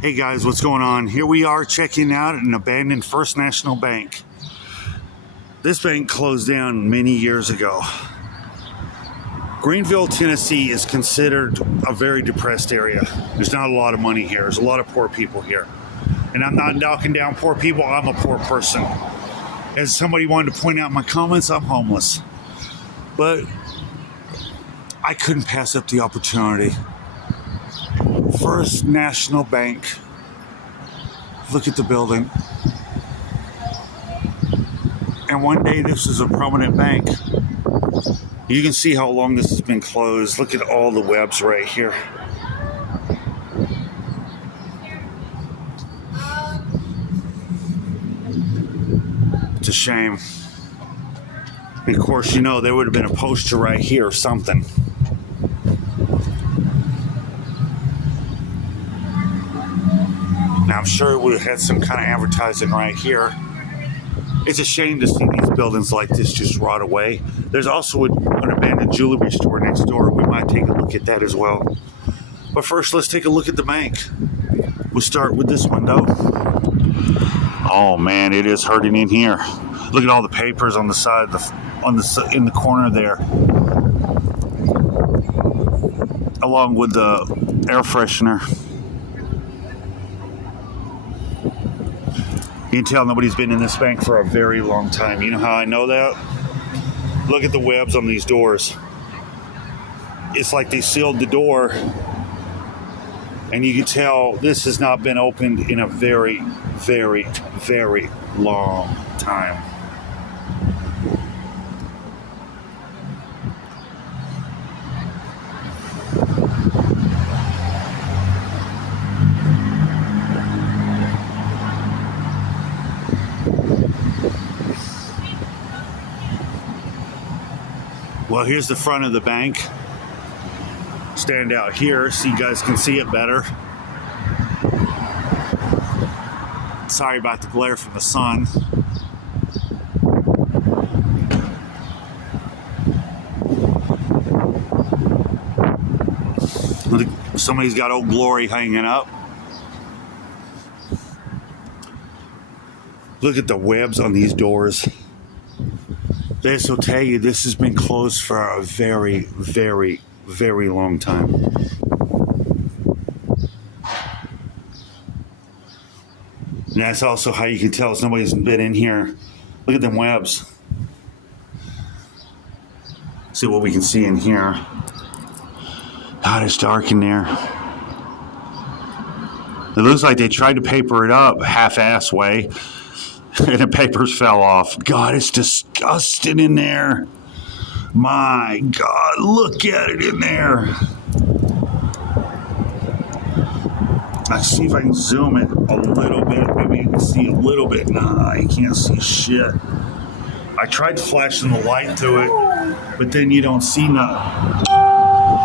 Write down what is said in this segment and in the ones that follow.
Hey guys, what's going on? Here we are checking out an abandoned First National Bank. This bank closed down many years ago. Greeneville, Tennessee is considered a very depressed area. There's not a lot of money here. There's a lot of poor people here. And I'm not knocking down poor people. I'm a poor person. As somebody wanted to point out in my comments, I'm homeless. But I couldn't pass up the opportunity. First National Bank. Look at the building. And one day this is a prominent bank. You can see how long this has been closed. Look at all the webs right here. It's a shame. And of course, you know, there would have been a poster right here or something. Now, I'm sure it would have had some kind of advertising right here. It's a shame to see these buildings like this just rot away. There's also an abandoned jewelry store next door. We might take a look at that as well. But first, let's take a look at the bank. We'll start with this window. Oh man, it is hurting in here. Look at all the papers on the side, in the corner there, along with the air freshener. You can tell nobody's been in this bank for a very long time. You know how I know that? Look at the webs on these doors. It's like they sealed the door, and you can tell this has not been opened in a very, very, very long time. Well, here's the front of the bank. Stand out here so you guys can see it better. Sorry about the glare from the sun. Somebody's got Old Glory hanging up. Look at the webs on these doors. This will tell you this has been closed for a very, very, very long time. And that's also how you can tell somebody's been in here. Look at them webs. See what we can see in here. God, it's dark in there. It looks like they tried to paper it up half-ass way. And the papers fell off. God, it's disgusting in there. My God, look at it in there. Let's see if I can zoom it a little bit. Maybe you can see a little bit. Nah, you can't see shit. I tried flashing the light through it, but then you don't see nothing.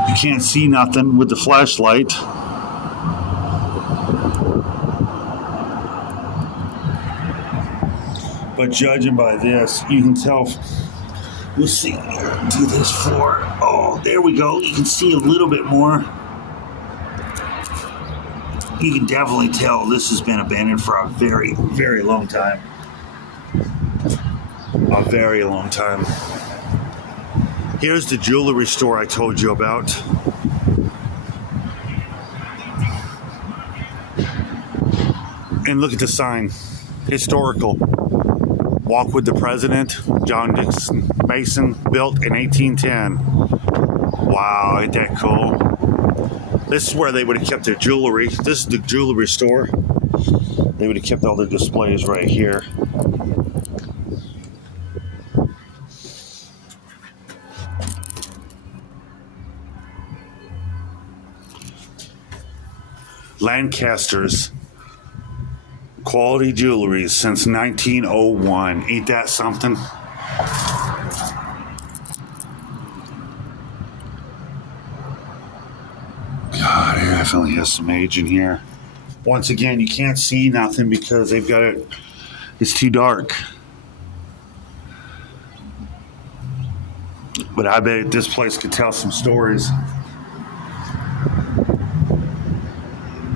You can't see nothing with the flashlight. But judging by this, you can tell. We'll see here to this floor. Oh, there we go. You can see a little bit more. You can definitely tell this has been abandoned for a very, very long time. A very long time. Here's the jewelry store I told you about. And look at the sign. Historical. Walk with the President, John Dixon Mason, built in 1810. Wow, ain't that cool? This is where they would have kept their jewelry. This is the jewelry store. They would have kept all their displays right here. Lancaster's quality jewelry since 1901. Ain't that something? God, it definitely has some age in here. Once again, you can't see nothing because they've got it. It's too dark. But I bet this place could tell some stories.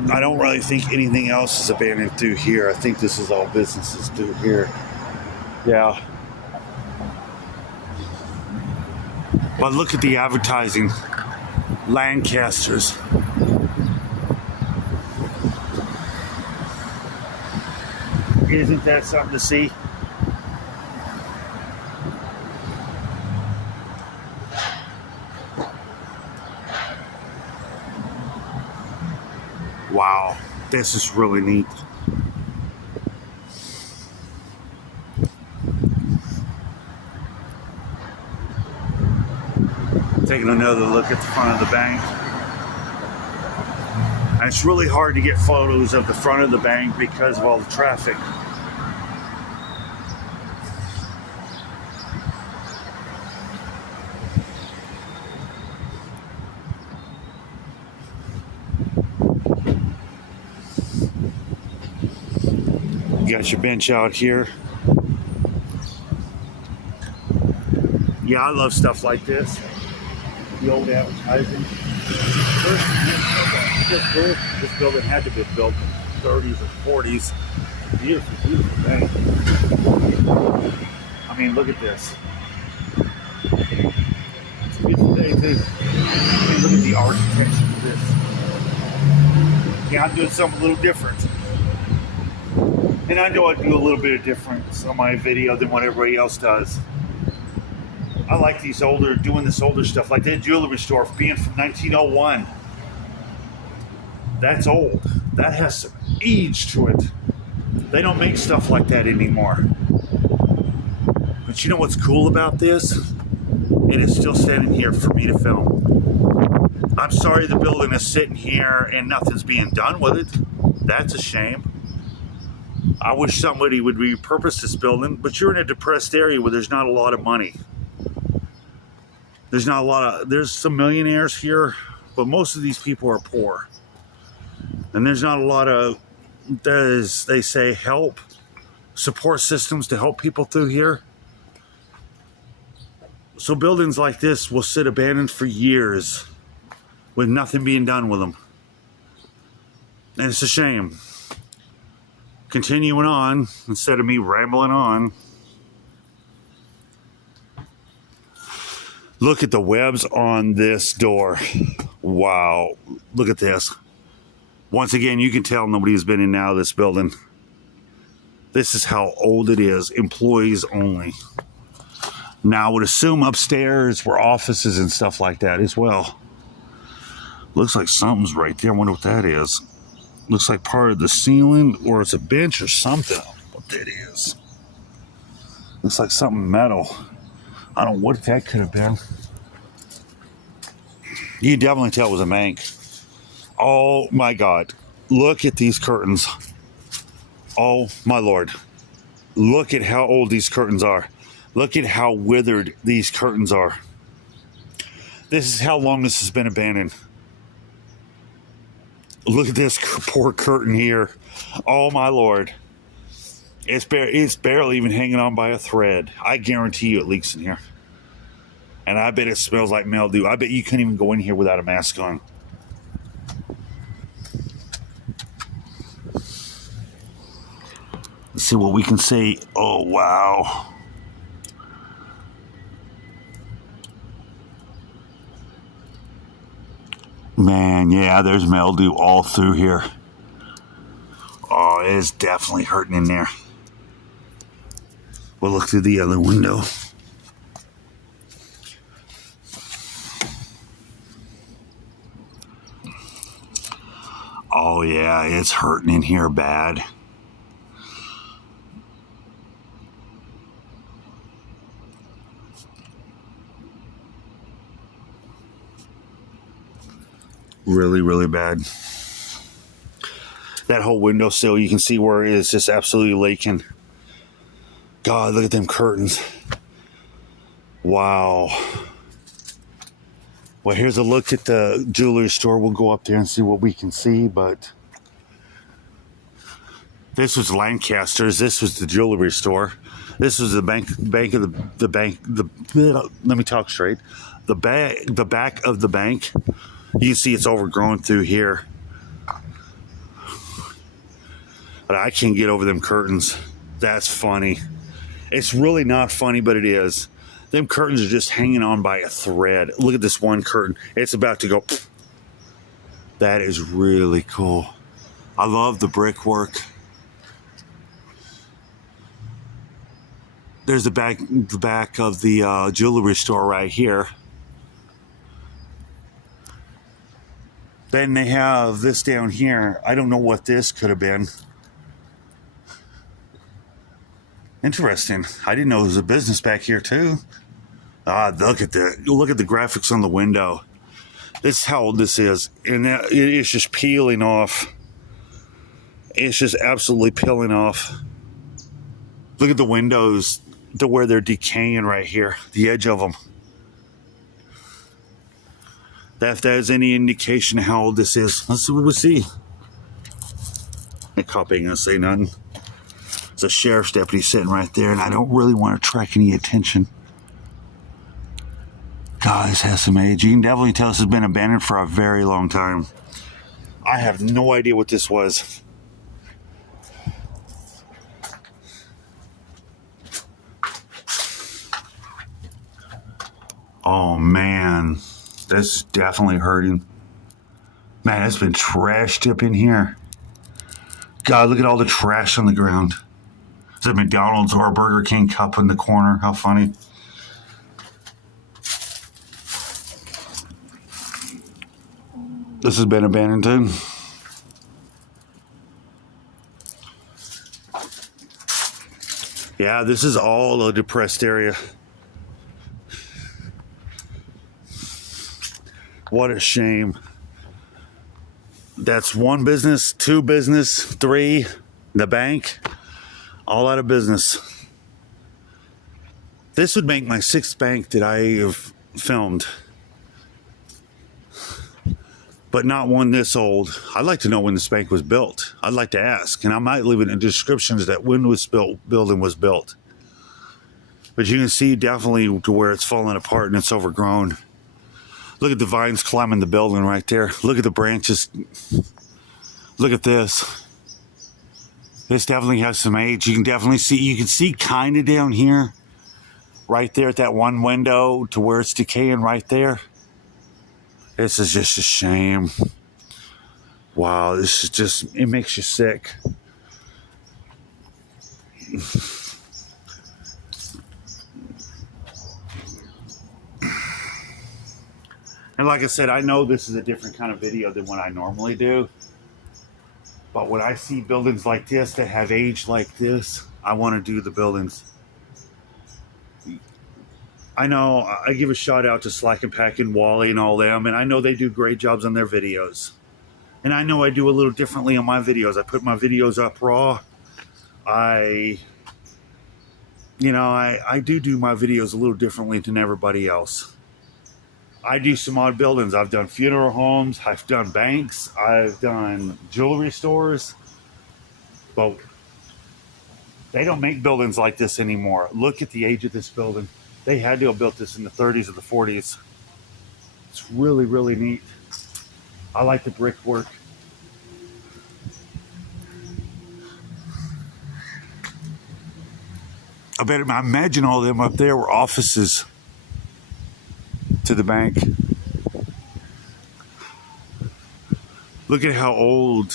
I don't really think anything else is abandoned through here. I think this is all businesses through here. Yeah. But look at the advertising. Lancasters. Isn't that something to see? Wow, this is really neat. Taking another look at the front of the bank. And it's really hard to get photos of the front of the bank because of all the traffic. You got your bench out here. Yeah, I love stuff like this. The old advertising. This building had to be built in the 30s or 40s. Beautiful, beautiful thing. I mean, look at this. It's a beautiful day, too. I mean, look at the architecture of this. Yeah, I'm doing something a little different. And I know I do a little bit of difference on my video than what everybody else does. I like doing this older stuff, like that jewelry store being from 1901. That's old. That has some age to it. They don't make stuff like that anymore. But you know what's cool about this? It is still standing here for me to film. I'm sorry the building is sitting here and nothing's being done with it. That's a shame. I wish somebody would repurpose this building, but you're in a depressed area where there's not a lot of money. There's some millionaires here, but most of these people are poor. And there's not a lot of, they say, support systems to help people through here. So buildings like this will sit abandoned for years with nothing being done with them. And it's a shame. Continuing on, instead of me rambling on, look at the webs on this door. Wow, look at this. Once again, you can tell nobody has been in and out of this building. This is how old it is, employees only. Now, I would assume upstairs were offices and stuff like that as well. Looks like something's right there. I wonder what that is. Looks like part of the ceiling, or it's a bench or something. What that is. Looks like something metal. I don't know what that could have been. You can definitely tell it was a bank. Oh my God. Look at these curtains. Oh my Lord. Look at how old these curtains are. Look at how withered these curtains are. This is how long this has been abandoned. Look at this poor curtain here. Oh my Lord. It's barely even hanging on by a thread. I guarantee you it leaks in here. And I bet it smells like mildew. I bet you couldn't even go in here without a mask on. Let's see what we can see. Oh, wow. Man, yeah, there's mildew all through here. Oh, it is definitely hurting in there. We'll look through the other window. Oh, yeah, it's hurting in here bad. Really, really bad. That whole windowsill, you can see where it is just absolutely leaking. God, look at them curtains. Wow. Well, here's a look at the jewelry store. We'll go up there and see what we can see, but this was Lancaster's. This was the jewelry store. This was the bank of the bank. Let me talk straight. The back of the bank. You can see it's overgrown through here. But I can't get over them curtains. That's funny. It's really not funny, but it is. Them curtains are just hanging on by a thread. Look at this one curtain. It's about to go. That is really cool. I love the brickwork. There's the back of the jewelry store right here. Then they have this down here. I don't know what this could have been. Interesting. I didn't know there was a business back here too. Look at the graphics on the window. This is how old this is, and it is just peeling off. It's just absolutely peeling off. Look at the windows to where they're decaying right here, the edge of them. If that is any indication of how old this is, let's see what we see. The cop ain't gonna say nothing. It's a sheriff's deputy sitting right there, and I don't really want to attract any attention. God, this has some age. You can definitely tell this has been abandoned for a very long time. I have no idea what this was. Oh man, this is definitely hurting. Man, it's been trashed up in here. God, look at all the trash on the ground. Is it McDonald's or a Burger King cup in the corner? How funny. This has been abandoned too. Yeah, this is all a depressed area. What a shame. That's one business, two business, three, the bank, all out of business. This would make my sixth bank that I have filmed. But not one this old. I'd like to know when this bank was built. I'd like to ask, and I might leave it in descriptions that when this building was built. But you can see definitely to where it's falling apart and it's overgrown. Look at the vines climbing the building right there. Look at the branches. Look at this. This definitely has some age. You can see kind of down here, right there at that one window to where it's decaying right there. This is just a shame. Wow, this is just, it makes you sick. And like I said, I know this is a different kind of video than what I normally do. But when I see buildings like this that have aged like this, I want to do the buildings. I know I give a shout out to Slack and Pack and Wally and all them, and I know they do great jobs on their videos. And I know I do a little differently on my videos. I put my videos up raw. I do my videos a little differently than everybody else. I do some odd buildings. I've done funeral homes, I've done banks, I've done jewelry stores. But they don't make buildings like this anymore. Look at the age of this building. They had to have built this in the 30s or the 40s. It's really, really neat. I like the brickwork. I imagine all of them up there were offices to the bank. Look at how old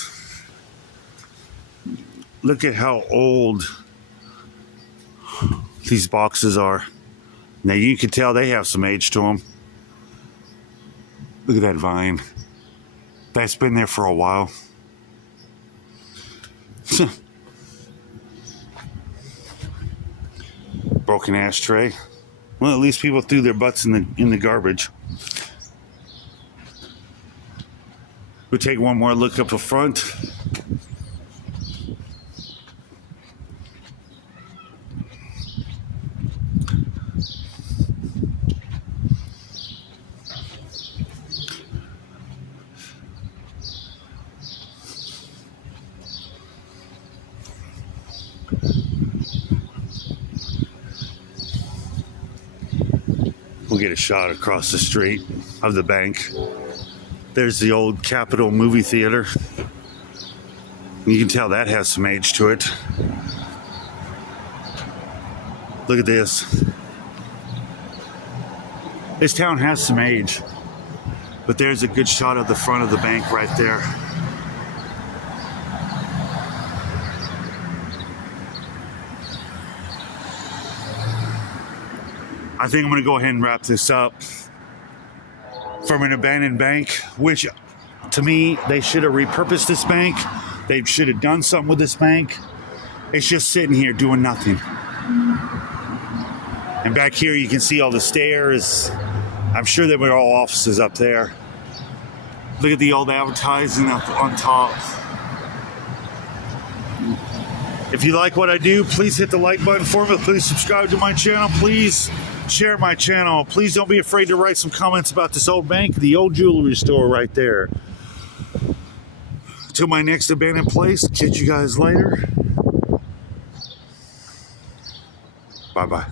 these boxes are. Now you can tell they have some age to them. Look at that vine. That's been there for a while. Broken ashtray. Well, at least people threw their butts in the garbage. We'll take one more look up the front. We'll get a shot across the street of the bank. There's the old Capitol movie theater. You can tell that has some age to it. Look at this. This town has some age, but there's a good shot of the front of the bank right there. I think I'm going to go ahead and wrap this up. From an abandoned bank, which to me, they should have repurposed this bank. They should have done something with this bank. It's just sitting here doing nothing. And back here, you can see all the stairs. I'm sure there were all offices up there. Look at the old advertising up on top. If you like what I do, please hit the like button for me. Please subscribe to my channel. Please share my channel. Please don't be afraid to write some comments about this old bank, the old jewelry store right there. Until my next abandoned place, catch you guys later. Bye-bye.